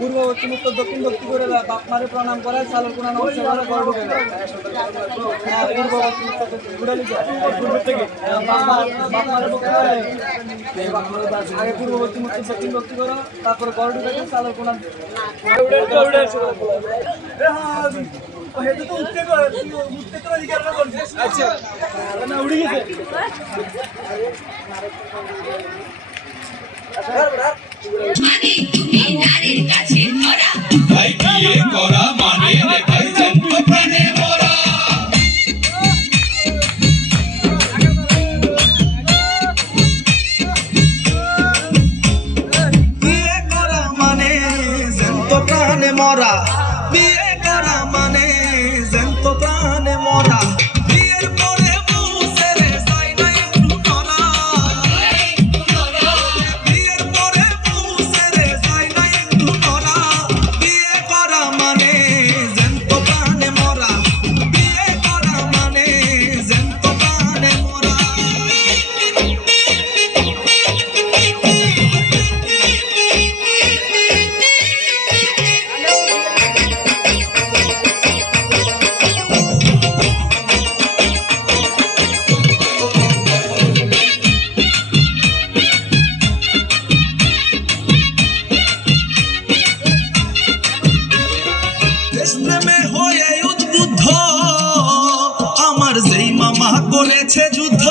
পূর্ববর্তী মুক্ত দক্ষিণ ভক্তি করে বাপ মারে প্রণাম করে সালের কোনা নমস্কার করে গর্ব করে পূর্ববর্তী মুক্ত ঘুরালি যায় পূর্ব থেকে বাপ মারে ভক্তি করে আগে পূর্ববর্তী মুক্ত দক্ষিণ ভক্তি করো তারপরে গর্ব করে সালের কোনা আচ্ছা উড়ে গেছে মানে তুমি নারীর কাছে ধরা ভাই বিয়ে করা মানে ভাই জন্ম প্রাণে মরা বিয়ে করা মানে জন্ম প্রাণে মরা বিয়ে করা মানে জন্ম প্রাণে মরা বিয়ের পরে করেছে যুদ্ধ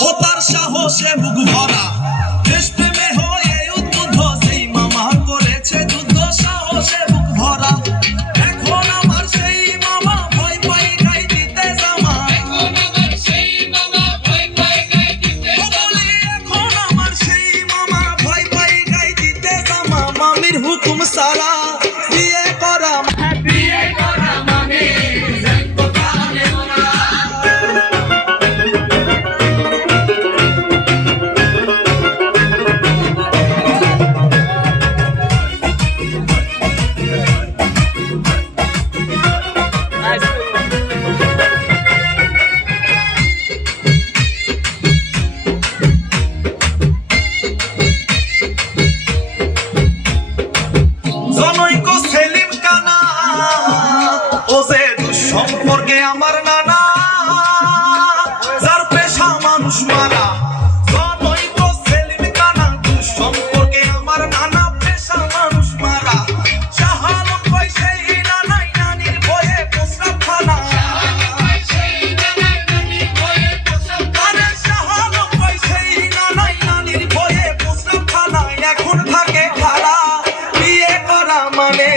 ও তার সাহসে বুক ভরা দেশ প্রেমে হয়ে উদ্বুদ্ধ সেই মামা করেছে যুদ্ধ সাহসে বুক ভরা এখন আমার সেই মামা ভয় পাই গাই দিতে জামা এখন আমার সেই মামা ভয় পাই গাই দিতে জামা এখন আমার সেই মামা ভয় পাই গাই দিতে জামা মামির হুকুম সারা বিয়ে করা মানে সম্পর্কে আমার নানা যার পেশা মানুষ মারা জনৈক সেলিম কানা সম্পর্কে আমার নানা পেশা মানুষ মারা শাহালম কই সেই নানাই নানির ভয়ে প্রস্রাব খানা শাহালম কই সেই নানাই নানির ভয়ে প্রস্রাব খানা এখন থাকে খারা বিয়ে করা মানে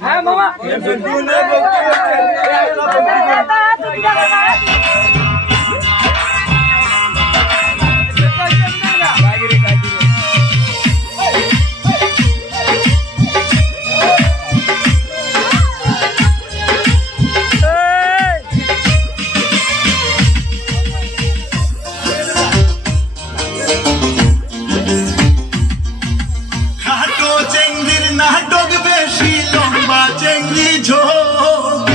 হ্যাঁ মামা নাটক বেশি লম্বা চেঙ্গি ঝোল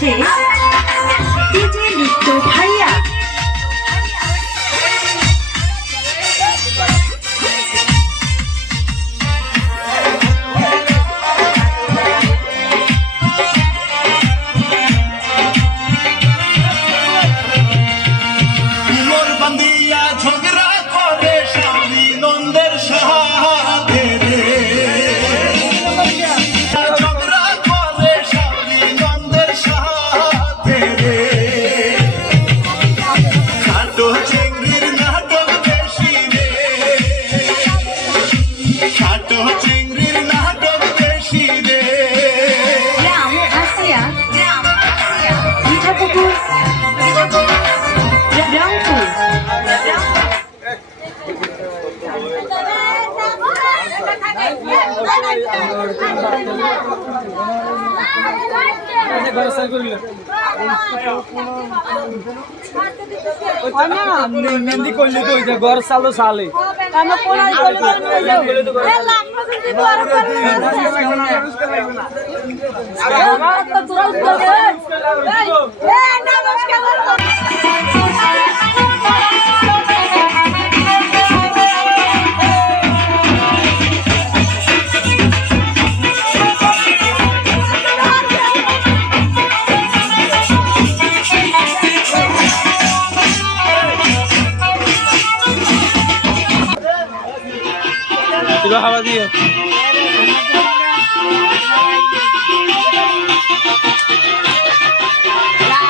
করছে ডিজে লিট্টু ভাইয়া। উমর বান্দিয়া ঝগড়া করে স্বামী নন্দের সাথে রে ঝগড়া করে স্বামী নন্দের সাথে রে খাটো চিংড়ির নাটক বেশি রে খাটো চিংড়ির নাটক বেশি রে গ্রাম আসিয়া মিঠাপুকুর রংপুর। ঘরে সাই করিল মেহেন্দি করলি তো ওই যে ঘর সালো সালে আর